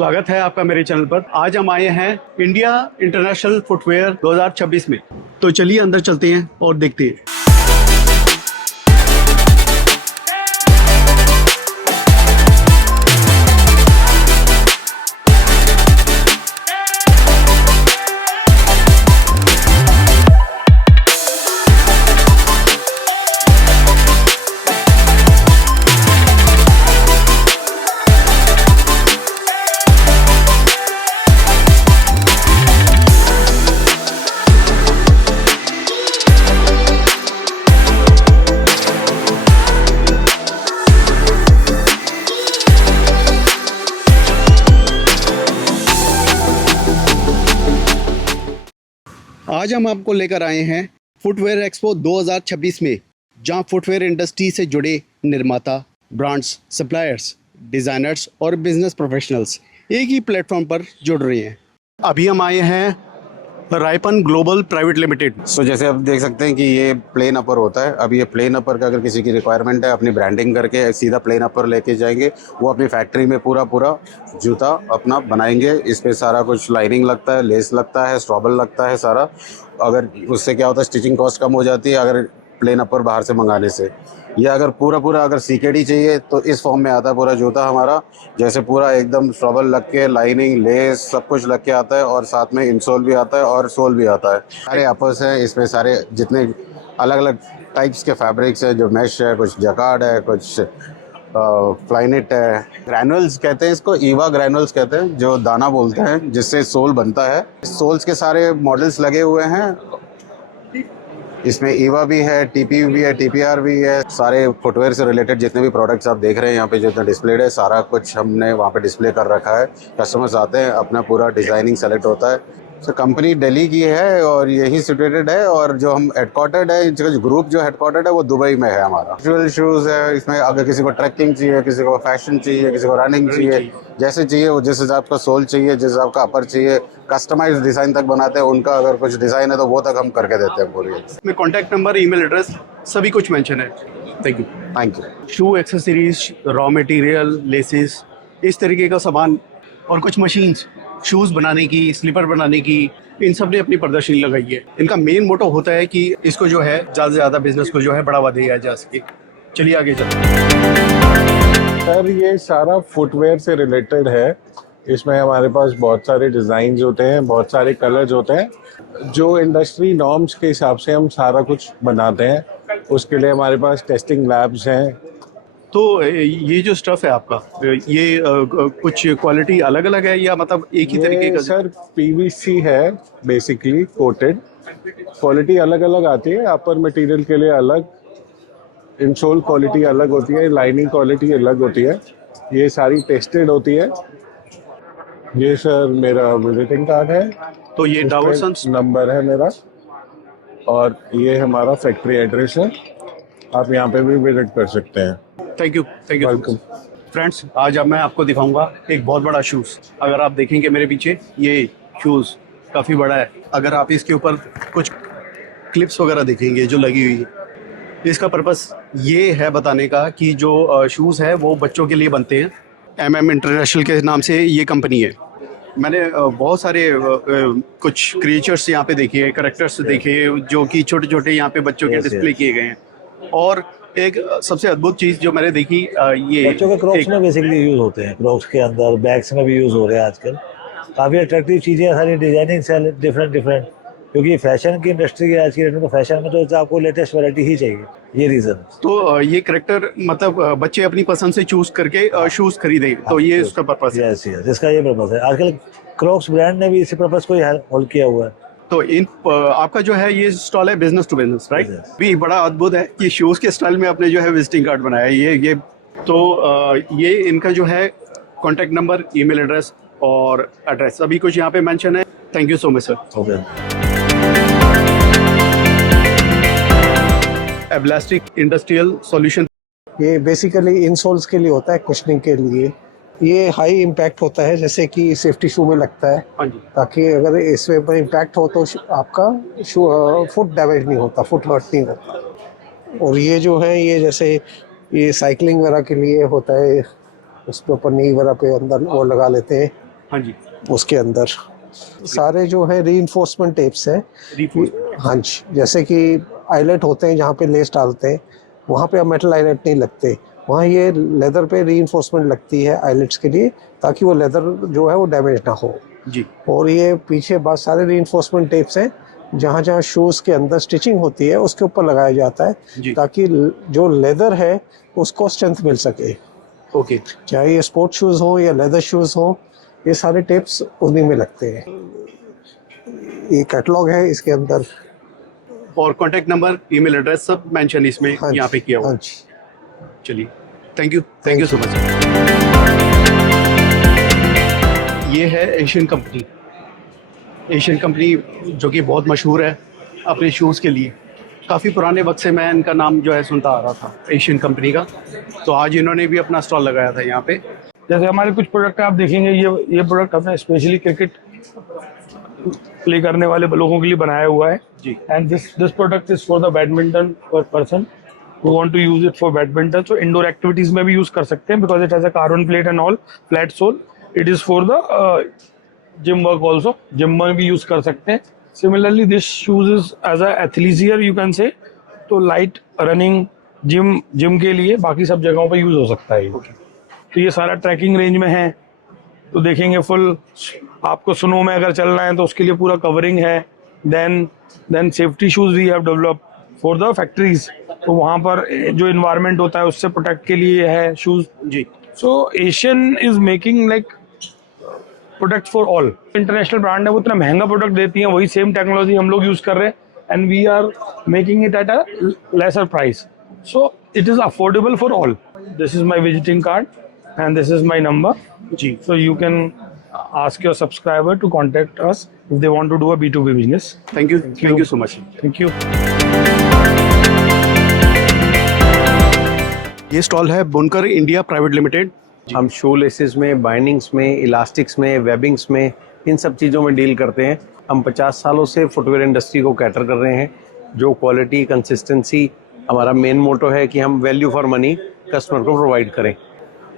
स्वागत है आपका मेरे चैनल पर। आज हम आए हैं इंडिया इंटरनेशनल फुटवेयर 2026 में। तो चलिए अंदर चलते हैं और देखते हैं। आज हम आपको लेकर आए हैं फुटवेयर एक्सपो 2026 में, जहां फुटवेयर इंडस्ट्री से जुड़े निर्माता, ब्रांड्स, सप्लायर्स, डिज़ाइनर्स और बिजनेस प्रोफेशनल्स एक ही प्लेटफॉर्म पर जुड़ रहे हैं। अभी हम आए हैं रायपन ग्लोबल प्राइवेट लिमिटेड। जैसे आप देख सकते हैं कि ये प्लेन अपर होता है। अब ये प्लेन अपर का अगर किसी की रिक्वायरमेंट है, अपनी ब्रांडिंग करके सीधा प्लेन अपर लेके जाएंगे, वो अपनी फैक्ट्री में पूरा जूता अपना बनाएंगे। इस पे सारा कुछ लाइनिंग लगता है, लेस लगता है, स्ट्रॉबल लगता है सारा। अगर उससे क्या होता है, स्टिचिंग कॉस्ट कम हो जाती है अगर प्लेन अपर बाहर से मंगाने से। या अगर पूरा अगर सीकेडी चाहिए तो इस फॉर्म में आता है पूरा जूता हमारा, जैसे पूरा एकदम स्ट्रॉबल लग के, लाइनिंग, लेस सब कुछ लग के आता है, और साथ में इंसोल भी आता है और सोल भी आता है। सारे अपर्स हैं इसमें, सारे जितने अलग अलग टाइप्स के फैब्रिक्स है, जो मैश है, कुछ जकार्ड है, कुछ फ्लाइनेट है। ग्रैनुअल्स कहते हैं इसको, ईवा ग्रैनुअल्स कहते हैं, जो दाना बोलते हैं जिससे सोल बनता है। सोल्स के सारे मॉडल्स लगे हुए हैं इसमें। ईवा भी है, टीपी भी है, टीपीआर भी है। सारे फुटवेयर से रिलेटेड जितने भी प्रोडक्ट्स आप देख रहे हैं यहाँ पे जितना डिस्प्लेड है, सारा कुछ हमने वहाँ पे डिस्प्ले कर रखा है। कस्टमर्स आते हैं, अपना पूरा डिज़ाइनिंग सेलेक्ट होता है। तो कंपनी दिल्ली की है और यही सिचुएटेड है, और जो हम हेडक्वार्टर्ड है, ग्रुप जो हेडक्वार्टर्ड है वो दुबई में है हमारा। कैजुअल शूज़ है इसमें, अगर किसी को ट्रैकिंग चाहिए, किसी को फैशन चाहिए, किसी को रनिंग चाहिए, जैसे चाहिए वो, जिस हिसाब का सोल चाहिए, जिस हिसाब का अपर चाहिए, कस्टमाइज डिज़ाइन तक बनाते हैं। उनका अगर कुछ डिज़ाइन है तो वो तक हम करके देते हैं पूरी। इसमें कॉन्टैक्ट नंबर, ईमेल एड्रेस सभी कुछ मेंशन है। Thank you. Shoe accessories, raw material, laces, इस तरीके का सामान और कुछ मशीन्स, शूज़ बनाने की, स्लीपर बनाने की, इन सब ने अपनी प्रदर्शनी लगाई है। इनका मेन मोटो होता है कि इसको जो है ज़्यादा से ज़्यादा बिजनेस को जो है बढ़ावा दिया जा सके। चलिए आगे चलते हैं। सर ये सारा फुटवेयर से रिलेटेड है। इसमें हमारे पास बहुत सारे डिज़ाइंस होते हैं, बहुत सारे कलर्स होते हैं। जो इंडस्ट्री नॉर्म्स के हिसाब से हम सारा कुछ बनाते हैं, उसके लिए हमारे पास टेस्टिंग लैब्स हैं। तो ये जो स्टफ़ है आपका, ये कुछ क्वालिटी अलग अलग है या मतलब एक ही तरीके का? सर पीवीसी है बेसिकली कोटेड, क्वालिटी अलग अलग आती है। अपर मटेरियल के लिए अलग, इंसोल क्वालिटी अलग होती है, लाइनिंग क्वालिटी अलग होती है। ये सारी टेस्टेड होती है। ये सर मेरा विजिटिंग कार्ड है, तो ये डावर्सन्स नंबर है मेरा, और ये हमारा फैक्ट्री एड्रेस है। आप यहाँ पे भी विजिट कर सकते हैं। Thank you welcome. फ्रेंड्स, आज अब मैं आपको दिखाऊंगा एक बहुत बड़ा शूज़। अगर आप देखेंगे मेरे पीछे, ये शूज़ काफ़ी बड़ा है। अगर आप इसके ऊपर कुछ क्लिप्स वगैरह देखेंगे जो लगी हुई है, इसका पर्पस ये है बताने का कि जो शूज़ है वो बच्चों के लिए बनते हैं। MM इंटरनेशनल के नाम से ये कंपनी है। मैंने बहुत सारे कुछ क्रिएचर्स यहाँ पे देखे, करैक्टर्स देखे, जो कि छोटे छोटे यहाँ पे बच्चों के डिस्प्ले किए गए हैं। और एक सबसे अद्भुत चीज़ जो मैंने देखी, ये बच्चों के क्रॉक्स में बेसिकली यूज़ होते हैं। क्रॉक्स के अंदर बैग्स में भी यूज़ हो रहे हैं आजकल। काफ़ी अट्रैक्टिव चीज़ें, सारी डिजाइनिंग से डिफरेंट, क्योंकि फैशन की इंडस्ट्री है आज की डेट में। तो फैशन में तो आपको लेटेस्ट वैरायटी ही चाहिए, ये रीज़न। तो ये करैक्टर मतलब बच्चे अपनी पसंद से चूज करके शूज़ खरीदे, तो ये उसका पर्पस है। यस, इसका ये पर्पस है। आजकल क्रॉक्स ब्रांड ने भी इसी पर्पस को होल्ड किया हुआ है। तो इन आपका जो है ये स्टॉल है बिजनेस टू बिजनेस, राइट? भी बड़ा अद्भुत है कि शूज़ के स्टाइल में आपने जो है विजिटिंग कार्ड बनाया है। ये तो ये इनका जो है कॉन्टैक्ट नंबर, ईमेल एड्रेस और एड्रेस सभी कुछ यहाँ पे मेंशन है। Thank you so much sir. Okay. Eblastic industrial solution, ये बेसिकली इंसोल्स के लिए होता है, कुशनिंग के लिए। ये हाई इम्पैक्ट होता है, जैसे कि सेफ्टी शू में लगता है, ताकि अगर इसमें पर इम्पैक्ट हो तो आपका फुट डैमेज नहीं होता, फुट हर्ट नहीं होता। और ये जो है, ये जैसे ये साइकिलिंग वगैरह के लिए होता है, उसके ऊपर नी वगैरह पे अंदर वो लगा लेते हैं हाँ जी, उसके अंदर सारे जो है रीइंफोर्समेंट टेप्स हैं। हाँ जी, जैसे कि आईलेट होते हैं जहाँ पे लेस डालते हैं, वहाँ पे अब मेटल आईलेट नहीं लगते, वहाँ ये लेदर पे रीइंफोर्समेंट लगती है आईलेट्स के लिए, ताकि वो लेदर जो है वो डैमेज ना हो। जी, और ये पीछे बहुत सारे रीइंफोर्समेंट टेप्स हैं, जहाँ जहाँ शूज़ के अंदर स्टिचिंग होती है उसके ऊपर लगाया जाता है, जी। ताकि जो लेदर है उसको स्ट्रेंथ मिल सके। ओके, चाहे ये स्पोर्ट शूज़ हो या लेदर शूज़ हो, ये सारे टेप्स उन्हीं में लगते हैं। ये कैटलॉग है, इसके अंदर और कॉन्टैक्ट नंबर, ईमेल एड्रेस सब मेंशन इसमें हाँ यहाँ जी, पे किया हुआ हाँ है। जी। चलिए, थैंक यू सो मच। ये है एशियन कंपनी। एशियन कंपनी जो कि बहुत मशहूर है अपने शूज़ के लिए। काफ़ी पुराने वक्त से मैं इनका नाम जो है सुनता आ रहा था, एशियन कंपनी का। तो आज इन्होंने भी अपना स्टॉल लगाया था यहाँ पे। जैसे हमारे कुछ प्रोडक्ट आप देखेंगे, ये प्रोडक्ट हमने स्पेशली क्रिकेट प्ले करने वाले लोगों के लिए बनाया हुआ है जी। And this product is for the badminton person who want to use it for badminton, so indoor activities में भी यूज कर सकते हैं because it has a carbon plate and all, flat sole. It is for the gym work also, gym में भी use कर सकते हैं. Similarly, this shoes is as a athleisure you can say, तो light running gym के लिए बाकी सब जगहों पे यूज हो सकता है. तो ये सारा ट्रैकिंग रेंज में है, तो देखेंगे फुल आपको स्नो में अगर चलना है तो उसके लिए पूरा कवरिंग है. Then safety shoes we have develop for the factories, तो वहाँ पर जो इन्वायरमेंट होता है उससे प्रोटेक्ट के लिए है शूज जी। So Asian is making like product for all. International brand है, वो इतना महंगा प्रोडक्ट देती है, वही सेम टेक्नोलॉजी हम लोग यूज कर रहे हैं and we are making it at a lesser price, so it is affordable for all. This is my visiting card and this is my number, जी। so you can ask your subscriber to contact us if they want to do a B2B business. Thank you so much. Thank you. ये stall है बुनकर India private limited. हम shoe laces में, bindings में, elastics में, वेबिंग्स में, इन सब चीज़ों में डील करते हैं. हम 50 सालों से फुटवेयर इंडस्ट्री को कैटर कर रहे हैं. जो क्वालिटी, कंसिस्टेंसी हमारा मेन मोटो है कि हम वैल्यू फॉर मनी कस्टमर को प्रोवाइड करें.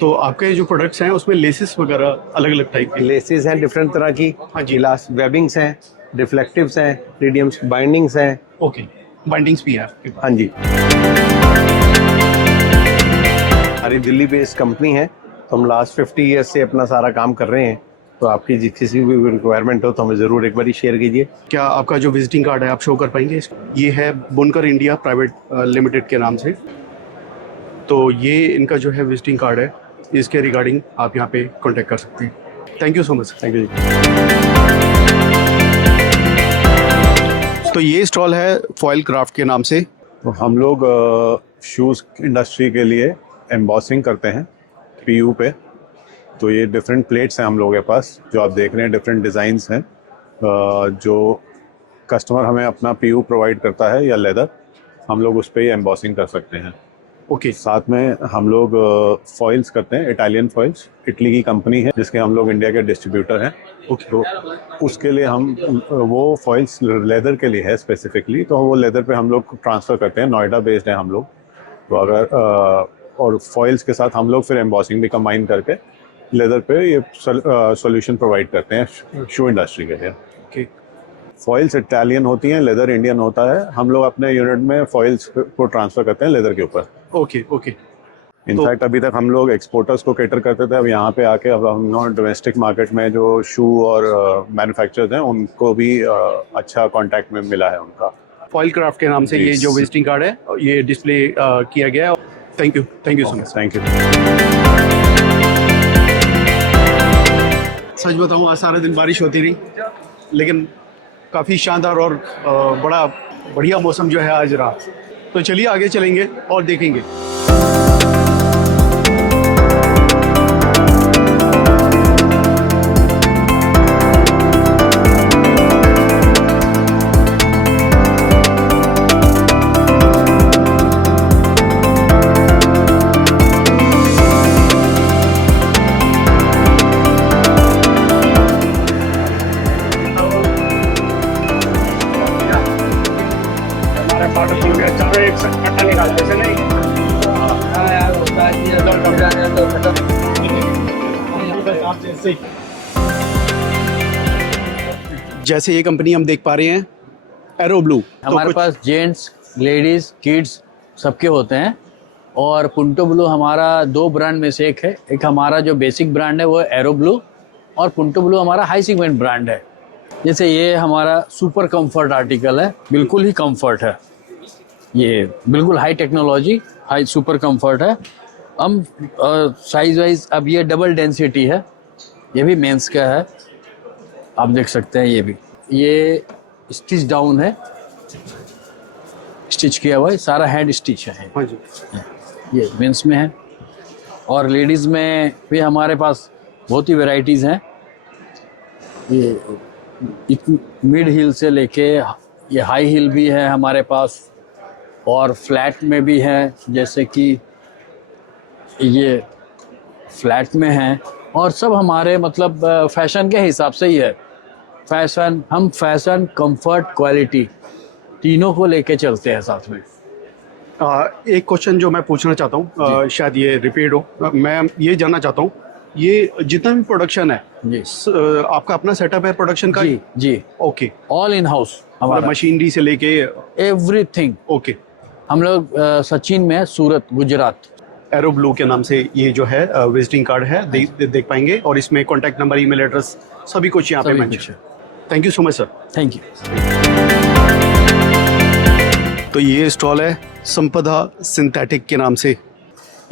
तो आपके जो प्रोडक्ट्स हैं उसमें लेसेस वगैरह अलग अलग टाइप के। लेसेस हैं डिफरेंट तरह की, हाँ जी। इलास्ट वेबिंग्स हैं, रिफ्लेक्टिव्स हैं, रीडियम्स, बाइंडिंग्स हैं. ओके, बाइंडिंग्स भी है आपके पास। हाँ जी. हमारी दिल्ली बेस्ड कंपनी है, तो हम लास्ट 50 ईयर्स से अपना सारा काम कर रहे हैं. तो आपकी किसी भी रिक्वायरमेंट हो तो हमें ज़रूर एक बार शेयर कीजिए. क्या आपका जो विजिटिंग कार्ड है आप शो कर पाएंगे इसको? ये है बुनकर इंडिया प्राइवेट लिमिटेड के नाम से। तो ये इनका जो है विजिटिंग कार्ड है, इसके रिगार्डिंग आप यहाँ पे कांटेक्ट कर सकते हैं। Thank you so much. Thank you. तो ये स्टॉल है फॉयल क्राफ्ट के नाम से। तो हम लोग शूज़ इंडस्ट्री के लिए एम्बॉसिंग करते हैं पीयू पे. तो ये डिफरेंट प्लेट्स हैं हम लोगों के पास, जो आप देख रहे हैं डिफरेंट डिज़ाइंस हैं. जो कस्टमर हमें अपना पीयू प्रोवाइड करता है या लेदर, हम लोग उस पर ही एम्बॉसिंग कर सकते हैं. ओके, साथ में हम लोग फॉइल्स करते हैं, इटालियन फॉइल्स. इटली की कंपनी है जिसके हम लोग इंडिया के डिस्ट्रीब्यूटर हैं. ओके। तो उसके लिए हम वो फॉइल्स लेदर के लिए है स्पेसिफिकली, तो वो लेदर पे हम लोग ट्रांसफ़र करते हैं. नोएडा बेस्ड हैं हम लोग. तो अगर और फॉइल्स के साथ हम लोग फिर एम्बॉसिंग भी कंबाइन करके लेदर पे ये सॉल्यूशन प्रोवाइड करते हैं शू इंडस्ट्री के लिए. ओके। फॉइल्स इटालियन होती हैं, लेदर इंडियन होता है. हम लोग अपने यूनिट में फॉइल्स को ट्रांसफ़र करते हैं लेदर के ऊपर. ओके। ओके। इनफैक्ट अभी तक हम लोग एक्सपोर्टर्स को कैटर करते थे, अब यहाँ पे आके अब हम लोग डोमेस्टिक मार्केट में जो शू और मैन्युफैक्चरर्स हैं उनको भी अच्छा कांटेक्ट में मिला है उनका. फॉयल क्राफ्ट के नाम से ये जो विजिटिंग कार्ड है ये डिस्प्ले किया गया है। Thank you so much. Thank you. सच बताऊँ आज सारे दिन बारिश होती रही, लेकिन काफ़ी शानदार और बड़ा बढ़िया मौसम जो है आज रहा। तो चलिए आगे चलेंगे और देखेंगे। जैसे ये कंपनी हम देख पा रहे हैं एरो ब्लू, हमारे पास जेंट्स, लेडीज, किड्स सबके होते हैं। और पुंटो ब्लू हमारा 2 ब्रांड में से एक है। एक हमारा जो बेसिक ब्रांड है वो एरो ब्लू, और पुंटो ब्लू हमारा हाई सेगमेंट ब्रांड है। जैसे ये हमारा सुपर कंफर्ट आर्टिकल है, बिल्कुल ही कंफर्ट है, ये बिल्कुल high technology, high super comfort है। हम साइज वाइज अब ये डबल डेंसिटी है, ये भी मेंस का है, आप देख सकते हैं। ये भी ये स्टिच डाउन है, स्टिच किया हुआ है, सारा हैंड स्टिच है। हाँ जी, ये मेंस में है। और लेडीज़ में भी हमारे पास बहुत ही वैरायटीज़ हैं। ये मिड हील से लेके ये हाई हील भी है हमारे पास, और फ्लैट में भी है, जैसे कि ये फ्लैट में है। और सब हमारे मतलब फैशन के हिसाब से ही है। फैशन, हम फैशन, कंफर्ट, क्वालिटी तीनों को लेके चलते हैं साथ में। एक क्वेश्चन जो मैं पूछना चाहता हूँ, शायद ये रिपीट हो, मैं ये जानना चाहता हूँ, ये जितना भी प्रोडक्शन है जी, आपका अपना सेटअप है प्रोडक्शन का? जी जी, ओके, ऑल इन हाउस हमारा, मशीनरी से लेके एवरीथिंग। ओके। हम लोग सचिन में है, सूरत, गुजरात। एरो ब्लू के नाम से ये जो है विजिटिंग कार्ड है, देख पाएंगे, और इसमें कॉन्टैक्ट नंबर, ईमेल एड्रेस सभी कुछ यहाँ पे सभी मेंशन है। Thank you so much sir. Thank you. तो ये स्टॉल है संपदा सिंथेटिक के नाम से।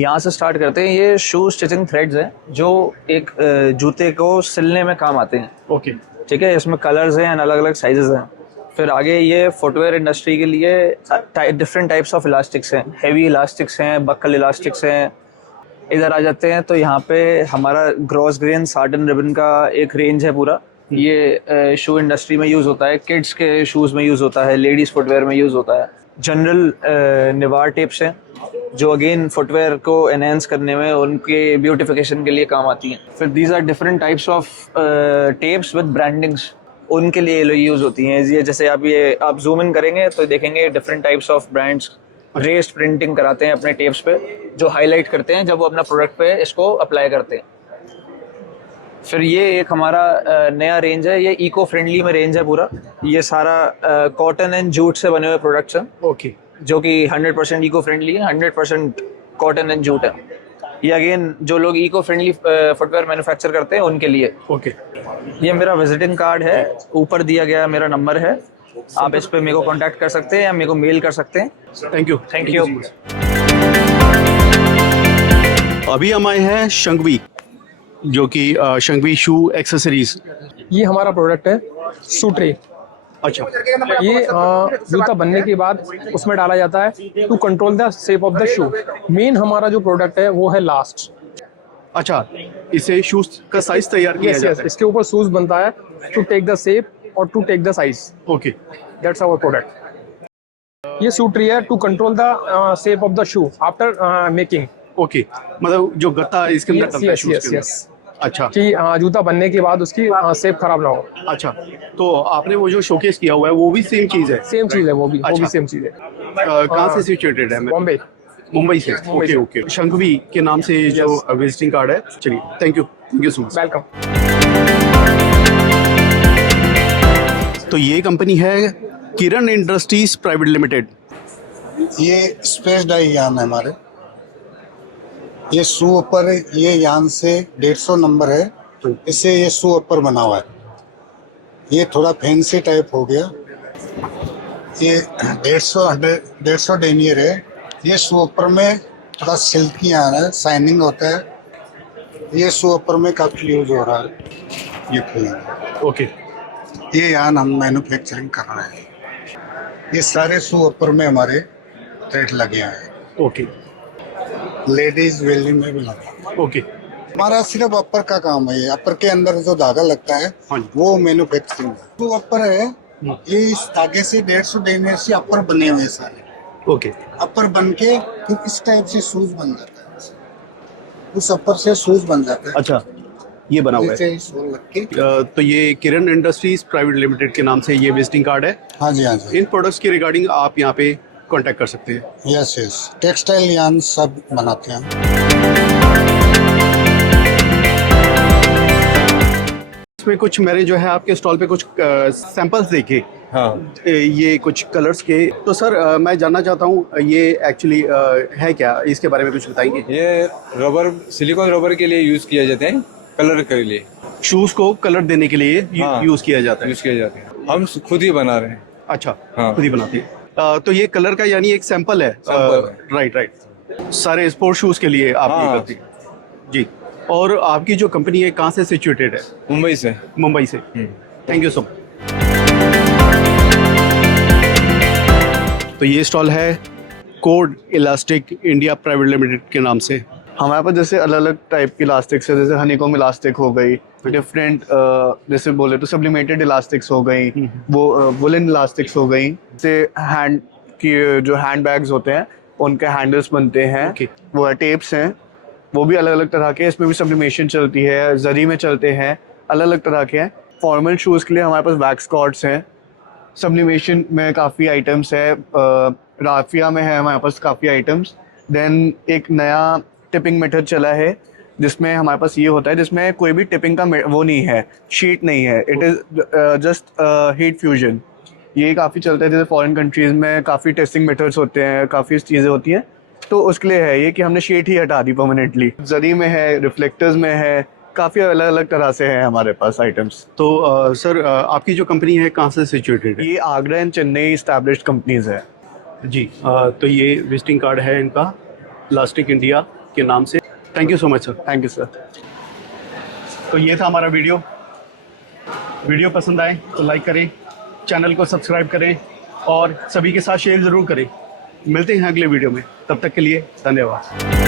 यहाँ से स्टार्ट करते हैं। ये शू स्टिचिंग थ्रेड्स हैं जो एक जूते को सिलने में काम आते हैं। ओके, ठीक है, इसमें कलर्स हैं, अलग अलग साइजेस हैं। फिर आगे ये फुटवेयर इंडस्ट्री के लिए डिफरेंट टाइप्स ऑफ इलास्टिक्स हैं, हेवी इलास्टिक्स हैं, बक्कल इलास्टिक्स हैं। इधर आ जाते हैं तो यहाँ पे हमारा ग्रॉस ग्रेन साटन रिबन का एक रेंज है पूरा। ये शू इंडस्ट्री में यूज़ होता है, किड्स के शूज़ में यूज़ होता है, लेडीज़ फुटवेयर में यूज़ होता है। जनरल निवार टेप्स हैं जो अगेन फुटवेयर को एनहेंस करने में, उनके ब्यूटिफिकेशन के लिए काम आती हैं। फिर these are different types of tapes with brandings, उनके लिए यूज़ होती हैं। ये जैसे आप जूम इन करेंगे तो देखेंगे different types of brands rest printing कराते हैं अपने टेप्स पे, जो हाईलाइट करते हैं जब वो अपना प्रोडक्ट पे इसको अप्लाई करते हैं। फिर ये एक हमारा नया रेंज है, ये इको फ्रेंडली में रेंज है पूरा। ये सारा कॉटन एंड जूट से बने हुए प्रोडक्ट्स हैं। ओके, जो कि 100% इको फ्रेंडली है, 100% कॉटन एंड जूट है। ये अगेन जो लोग इको फ्रेंडली फुटवेयर मैन्युफैक्चर करते हैं उनके लिए। ओके। ये मेरा विजिटिंग कार्ड है, ऊपर दिया गया मेरा नंबर है, आप इस पे मेरे को कांटेक्ट कर सकते हैं या मेरे को मेल कर सकते हैं। Thank you. Thank you. अभी हम आए हैं शंघवी, जो कि शंघवी शू एक्सेसरीज। ये हमारा प्रोडक्ट है सूट्रे। अच्छा, ये जूता बनने के बाद उसमें डाला जाता है to control the shape of the shoe. Main हमारा जो प्रोडक्ट है वो है लास्ट। अच्छा, इसे शूज का साइज तैयार किया जाता है। इसके ऊपर शूज बनता है टू टेक द शेप और to take the size. Okay, that's our product. ये सूट्री है to control the shape of the shoe after making. Okay, मतलब जो गत्ता इसके अंदर डलता है शूज के अंदर। अच्छा, कि जूता बनने के बाद उसकी शेप खराब ना हो। अच्छा, तो आपने वो जो शोकेस किया हुआ है वो भी सेम चीज है? सेम चीज है, वो भी अच्छा। सेम चीज है। कहाँ से सिचुएटेड है? बॉम्बे। मुंबई से। Okay okay. शंघवी के नाम से जो विजिटिंग कार्ड है। चलिए, thank you so much. Welcome. तो ये कंपनी है किरण इंडस्ट्रीज प्राइवेट लिमिटेड। ये स्पेस डाई यान है हमारे। ये शू ऊपर, ये यान से 150 नंबर है, इससे ये शू ऊपर बना हुआ है। ये थोड़ा फैंसी टाइप हो गया। ये 150 डेनियर है। ये शू ऊपर में थोड़ा सिल्की यान है, शाइनिंग होता है। ये शू ऊपर में काफी यूज हो रहा है। ये फूल, ओके, ये यान हम मैन्युफैक्चरिंग कर रहे हैं। ये सारे शू ऊपर में हमारे थ्रेड लगे हैं। ओके, लेडीज वेल्डिंग में भी लगा। ओके। हमारा सिर्फ अपर का काम है। ये अपर के अंदर जो धागा लगता है वो मैन्युफैक्चरिंग है। जो अपर है ये इस धागे से 150 डेनियर से अपर बने हुए सारे। ओके, अपर बन के फिर इस टाइप से शूज बन जाता है। उस अपर से शूज बन जाता है। अच्छा, ये बना हुआ है। नीचे सोल लग के। तो ये किरण इंडस्ट्रीज प्राइवेट लिमिटेड के नाम से ये विजिटिंग कार्ड है। हाँ जी, हाँ जी। इन प्रोडक्ट्स की रिगार्डिंग आप यहाँ पे कांटेक्ट कर सकते हैं। यस यस, टेक्सटाइल यान सब बनाते हैं। इसमें कुछ मैंने जो है आपके स्टॉल पे कुछ सैंपल्स देखे, हाँ, ये कुछ कलर्स के। तो सर मैं जानना चाहता हूँ ये एक्चुअली है क्या, इसके बारे में कुछ बताएंगे? ये रबर, सिलिकॉन रबर के लिए यूज किया जाते हैं, कलर के लिए। शूज को कलर देने के लिए हाँ, यूज किया जाता है। यूज किए जाते हैं, हम खुद ही बना रहे हैं। अच्छा, हाँ। खुद ही बनाते हैं। तो ये कलर का यानी एक सैंपल है। राइट राइट, सारे स्पोर्ट शूज के लिए आप ये हाँ। करते हैं जी। और आपकी जो कंपनी है कहाँ से सिचुएटेड है? मुंबई से। मुंबई से। Thank you so much. तो ये स्टॉल है code elastic India private limited के नाम से। हमारे पास जैसे अलग अलग टाइप की इलास्टिक्स है, जैसे हनीकॉम इलास्टिक हो गई, डिफरेंट जैसे बोले तो सब्लिमेटेड इलास्टिक्स हो गई, वो वुलन इलास्टिक्स हो गई, जैसे हैंड की जो हैंड बैग्स होते हैं उनके हैंडल्स बनते हैं, वो है टेप्स हैं, वो भी अलग अलग तरह के, इसमें भी सब्लिमेशन चलती है, जरी में चलते हैं, अलग अलग तरह के हैं। फॉर्मल शूज़ के लिए हमारे पास वैक्स कॉर्ड्स हैं, सब्लिमेशन में काफ़ी आइटम्स है, राफिया में है हमारे पास काफ़ी आइटम्स। देन एक नया टिपिंग मेथड चला है जिसमें हमारे पास ये होता है, जिसमें कोई भी टिपिंग का वो नहीं है, शीट नहीं है, it is just heat fusion. ये काफ़ी चलता है, जैसे फॉरेन कंट्रीज़ में काफ़ी टेस्टिंग मेथड्स होते हैं, काफ़ी चीज़ें होती हैं, तो उसके लिए है ये कि हमने शीट ही हटा दी परमानेंटली। जरी में है, रिफ्लेक्टर्स में है, काफ़ी अलग अलग तरह से है हमारे पास आइटम्स। तो सर आपकी जो कंपनी है कहाँ से सिचुएटेड है? ये Agra and Chennai established companies है जी। तो ये विजिटिंग कार्ड है इनका इलास्टिक इंडिया के नाम से। Thank you so much sir. Thank you sir. तो ये था हमारा वीडियो पसंद आए तो लाइक करें, चैनल को सब्सक्राइब करें और सभी के साथ शेयर ज़रूर करें। मिलते हैं अगले वीडियो में, तब तक के लिए धन्यवाद।